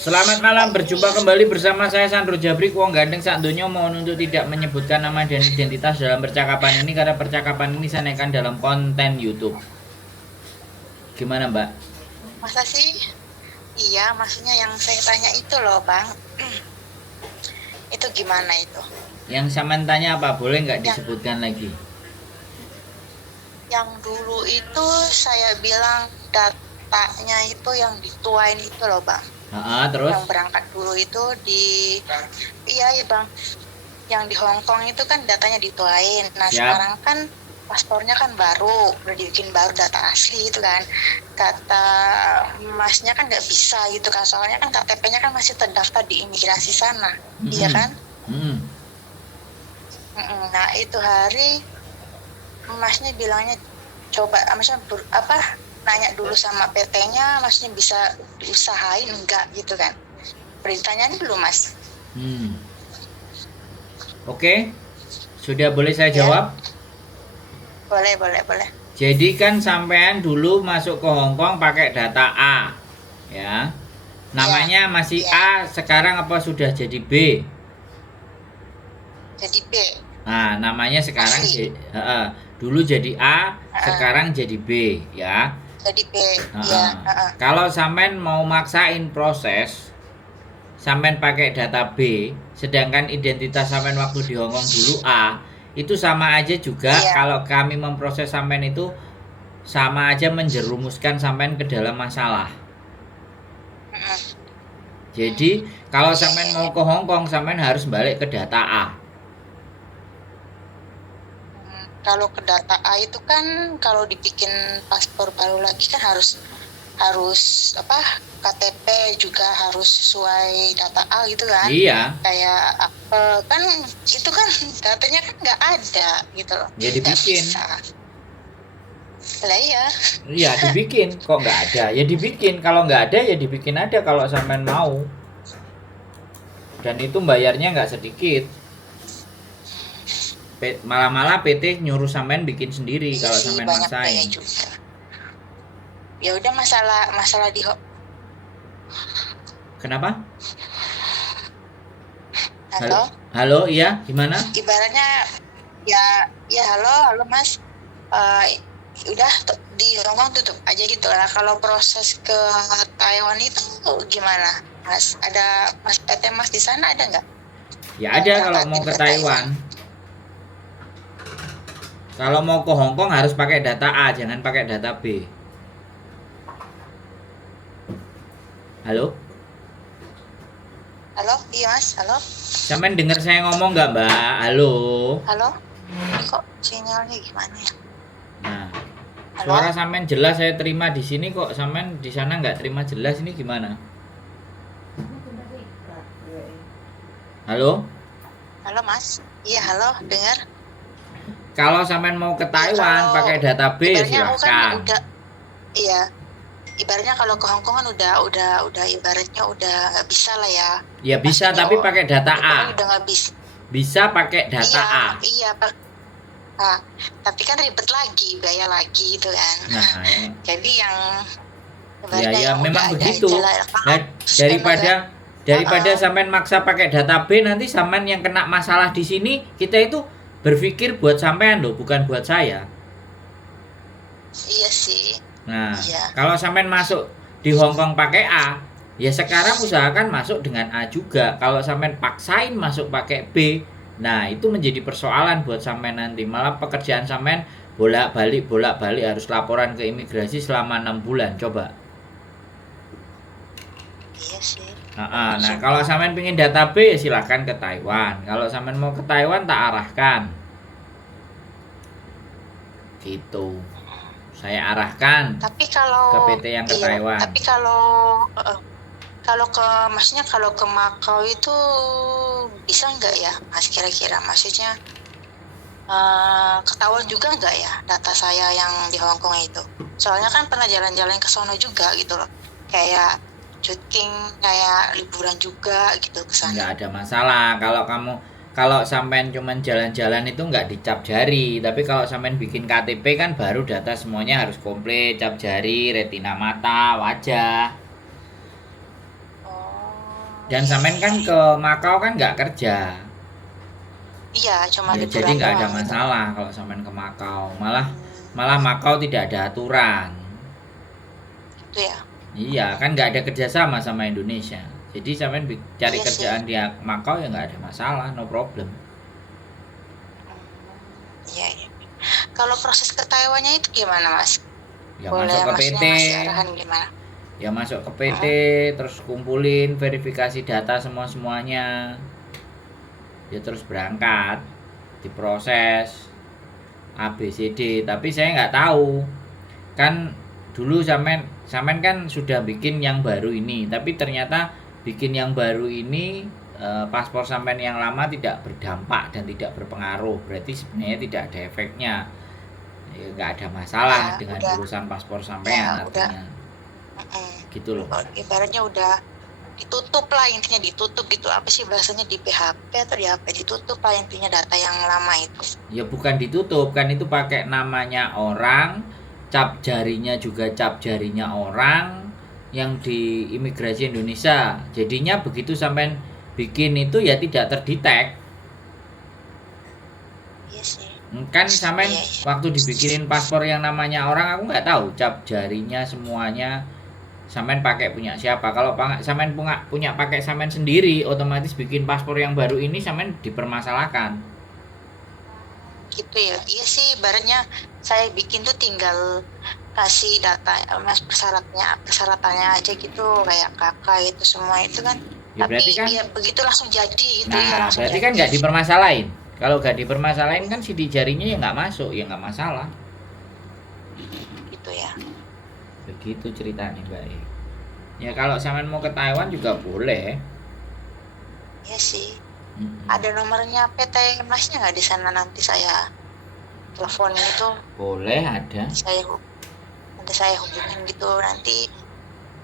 Selamat malam, berjumpa kembali bersama saya Sandro Jabrik, wong gandeng sak donya. Mohon untuk tidak menyebutkan nama dan identitas dalam percakapan ini karena percakapan ini saya naikkan dalam konten YouTube. Gimana, Mbak? Masa sih? Iya, maksudnya yang saya tanya itu loh, Bang. Itu gimana itu? Yang sampean tanya apa? Boleh nggak disebutkan lagi? Yang dulu itu saya bilang datanya itu yang dituain itu loh, Bang. Terus? Yang berangkat dulu itu iya Bang. Yang di Hong Kong itu kan datanya dituain. Nah, Siap. Sekarang kan paspornya kan baru, udah dibikin baru data asli itu kan. Kata masnya kan nggak bisa gitu kan, soalnya kan KTP-nya kan masih terdaftar di imigrasi sana, iya kan? Nah, itu hari masnya bilangnya coba, maksudnya nanya dulu sama PT-nya, maksudnya bisa diusahain enggak gitu kan. Pertanyaannya belum, Mas. Oke. Sudah boleh saya jawab? Boleh. Jadi kan sampean dulu masuk ke Hong Kong pakai data A, ya. Namanya masih A, sekarang apa sudah jadi B? Jadi B. Nah, namanya sekarang dulu jadi A, sekarang jadi B, ya. Jadi B, ya. Kalau sampean mau maksain proses, sampean pakai data B, sedangkan identitas sampean waktu di Hong Kong dulu A, itu sama aja juga. Kalau kami memproses sampean itu sama aja menjerumuskan sampean ke dalam masalah. Jadi kalau sampean mau ke Hong Kong, sampean harus balik ke data A. Kalau ke data A itu kan kalau dibikin paspor baru lagi kan harus KTP juga harus sesuai data A gitu kan. Iya. Kayak kan itu kan datanya kan nggak ada gitu loh. Ya dibikin. Lah iya. Iya dibikin, kok nggak ada? Ya dibikin. Kalau nggak ada ya dibikin ada kalau sampean mau. Dan itu bayarnya nggak sedikit. Malah PT nyuruh sampean bikin sendiri kalau sampean maksain. Ya udah, masalah di Kenapa? Halo, iya, gimana? Ibaratnya ya halo Mas. Udah di Hong Kong tutup aja gitu lah. Kalau proses ke Taiwan itu gimana, Mas? Ada PT Mas di sana ada nggak? Ya ada kalau mau ke Taiwan. Kalau mau ke Hong Kong harus pakai data A, jangan pakai data B. Halo? Halo, iya Mas, halo. Sampean dengar saya ngomong nggak, Mbak? Halo? Halo? Kok sinyalnya gimana ya? Nah, suara sampean jelas saya terima di sini, kok sampean di sana nggak terima jelas, ini gimana? Halo? Halo Mas, iya halo, dengar. Kalau sampean mau ke Taiwan pakai data B silakan. Iya. Ibaratnya kalau ke Hong Kong kan udah ibaratnya udah nggak bisa lah ya. Ya bisa, tapi pakai data A. Udah nggak bisa. Bisa pakai data A. Iya, Pak. Tapi kan ribet lagi, biaya lagi gitu kan. Nah, jadi yang ya memang begitu. Nah, daripada sampean maksa pakai data B, nanti sampean yang kena masalah di sini. Kita itu berpikir buat sampean loh, bukan buat saya. Iya sih. Nah, kalau sampean masuk di Hong Kong pakai A, ya sekarang usahakan masuk dengan A juga. Kalau sampean paksain masuk pakai B, nah itu menjadi persoalan buat sampean nanti. Malah pekerjaan sampean bolak-balik harus laporan ke imigrasi selama 6 bulan. Coba. Iya sih. Nah, kalau sampean pengen data B ya silakan ke Taiwan. Kalau sampean mau ke Taiwan tak arahkan. Gitu. Saya arahkan tapi kalau ke PT yang ke Taiwan. Tapi maksudnya kalau ke Makau itu bisa nggak ya Mas, kira-kira? Maksudnya ketahuan juga nggak ya data saya yang di Hong Kong itu? Soalnya kan pernah jalan-jalan ke sono juga gitu loh, kayak syuting, kayak liburan juga gitu ke sana. Nggak ada masalah. kalau sampean cuman jalan-jalan itu nggak dicap jari, tapi kalau sampean bikin KTP kan baru data semuanya harus komplit, cap jari, retina mata, wajah. Oh, Dan iya, sampean iya, kan iya. ke Makau kan nggak kerja. Iya, cuma Ya, jadi liburan nggak ada doang gitu. masalah kalau sampean ke Makau. Malah Hmm, malah Makau tidak ada aturan. itu ya. Iya, kan nggak ada kerjasama sama Indonesia. Jadi sampean cari Iya sih. kerjaan di Makau ya nggak ada masalah, no problem. Iya, iya. Kalau proses ke Taiwannya itu gimana, Mas? Ya Boleh masuk ke PT, Masnya ngasih arahan gimana? ya masuk ke PT, Mm-mm. terus kumpulin verifikasi data semuanya, ya terus berangkat, diproses A B C D. Tapi saya nggak tahu, kan dulu sampean sampean kan sudah bikin yang baru ini, tapi ternyata bikin yang baru ini paspor sampean yang lama tidak berdampak dan tidak berpengaruh, berarti sebenarnya tidak ada efeknya. Ya, nggak ada masalah Ya, dengan udah. urusan paspor sampean Ya, udah. artinya, Mm-mm. gitu loh. Ibaratnya udah ditutup lah, intinya ditutup gitu. Apa sih bahasanya, di PHP atau di apa? Ditutup lah intinya data yang lama itu. Ya bukan ditutup, kan itu pakai namanya orang, cap jarinya juga cap jarinya orang yang di imigrasi Indonesia. Jadinya begitu sampai bikin itu ya tidak terdetek. Iya sih. Kan sampean Iya, iya. waktu dibikinin paspor yang namanya orang, aku nggak tahu cap jarinya semuanya sampean pakai punya siapa. Kalau sampean punya pakai sampean sendiri, otomatis bikin paspor yang baru ini sampean dipermasalahkan. Gitu ya. Iya sih, ibaratnya saya bikin tuh tinggal kasih data, mas, persyaratannya aja gitu, kayak kakak itu semua itu kan. Ya Tapi berarti kan, ya begitu langsung jadi gitu ya, nah langsung berarti kan jadi. nggak dipermasalahin. Kalau nggak dipermasalahin kan sidik jarinya ya nggak masuk, ya nggak masalah. Gitu ya. Begitu ceritanya Mbak E. Ya kalau sampean mau ke Taiwan juga boleh. Iya sih. Mm-mm. Ada nomornya PT Masnya nggak di sana, nanti saya telepon itu, Boleh ada. saya hubungin gitu, nanti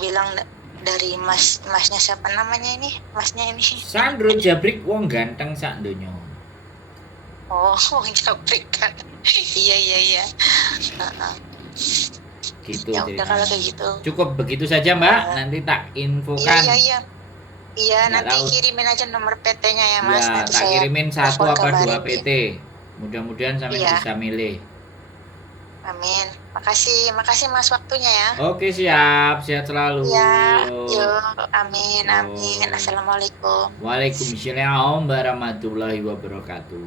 bilang dari masnya, siapa namanya ini, masnya ini. Sandro Jabrik wong ganteng sak donya. Oh, Japrik kan. Iya, iya, iya. Heeh. Gitu Ya udah kalau ceritanya. kayak gitu. Cukup begitu saja Mbak. Oh, Nanti tak iya, infokan. iya, iya. Iya, Nggak nanti tahu. kirimin aja nomor PT-nya ya Mas, Ya nanti tak saya kirimin satu telepon apa dua kabarin dia. PT. Mudah-mudahan sampean Iya, bisa milih. amin. Makasih, makasih Mas waktunya ya. Oke siap, sehat selalu. Iya, Yo. yuk, amin, amin. Yo. Assalamualaikum. Waalaikumsalam warahmatullahi wabarakatuh.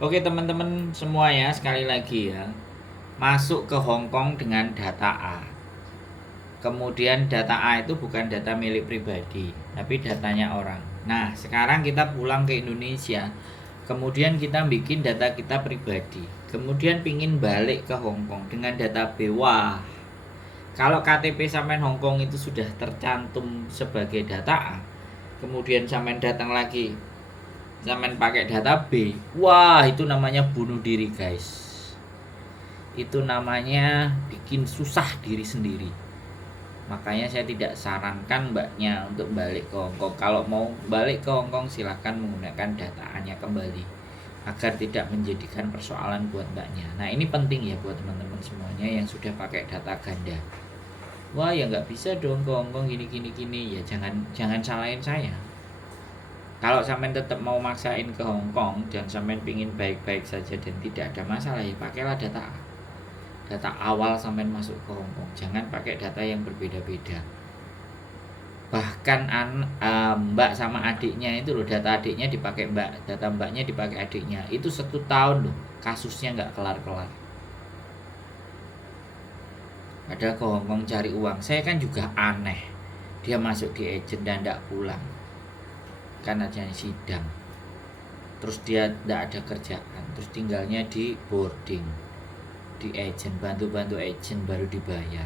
Oke teman-teman semuanya, sekali lagi ya, masuk ke Hong Kong dengan data A. Kemudian data A itu bukan data milik pribadi, tapi datanya orang. Nah sekarang kita pulang ke Indonesia, kemudian kita bikin data kita pribadi, kemudian pingin balik ke Hong Kong dengan data B. Wah, kalau KTP sampean Hong Kong itu sudah tercantum sebagai data A, kemudian sampean datang lagi, sampean pakai data B, wah itu namanya bunuh diri guys. Itu namanya bikin susah diri sendiri. Makanya saya tidak sarankan mbaknya untuk balik ke Hong Kong. Kalau mau balik ke Hong Kong silahkan menggunakan dataannya kembali, agar tidak menjadikan persoalan buat mbaknya. Nah ini penting ya buat teman-teman semuanya yang sudah pakai data ganda. Wah ya nggak bisa dong ke Hong Kong gini ya, jangan salahin saya. Kalau sampean tetap mau maksain ke Hong Kong dan sampean pingin baik-baik saja dan tidak ada masalah, ya pakailah data awal sampean masuk ke Hong Kong. Jangan pakai data yang berbeda-beda. Bahkan mbak sama adiknya itu loh, data adiknya dipakai mbak, data mbaknya dipakai adiknya, itu 1 tahun loh kasusnya nggak kelar-kelar. Ada ke Hong Kong cari uang, saya kan juga aneh, dia masuk di agent dan tidak pulang kan aja sidang, terus dia tidak ada kerjaan, terus tinggalnya di boarding di agent, bantu agent baru dibayar.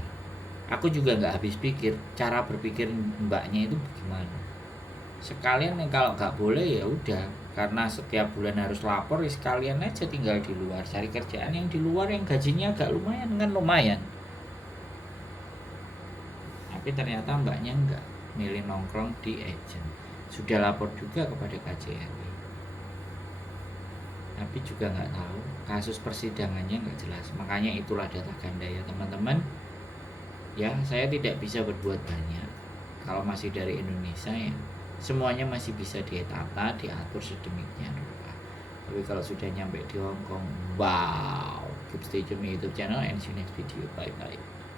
Aku juga nggak habis pikir cara berpikir mbaknya itu bagaimana. Sekalian kalau nggak boleh ya udah, karena setiap bulan harus lapor, ya sekalian aja tinggal di luar, cari kerjaan yang di luar yang gajinya agak lumayan kan, lumayan. Tapi ternyata mbaknya enggak. milih nongkrong di agent. Sudah lapor juga kepada KJRI, tapi juga nggak tahu, kasus persidangannya nggak jelas. Makanya itulah data ganda ya teman-teman. Ya, saya tidak bisa berbuat banyak. Kalau masih dari Indonesia ya, semuanya masih bisa ditata, diatur sedemikian rupa. Tapi kalau sudah nyampe di Hong Kong, wow. Keep stay tune YouTube channel and see you next video. Bye bye.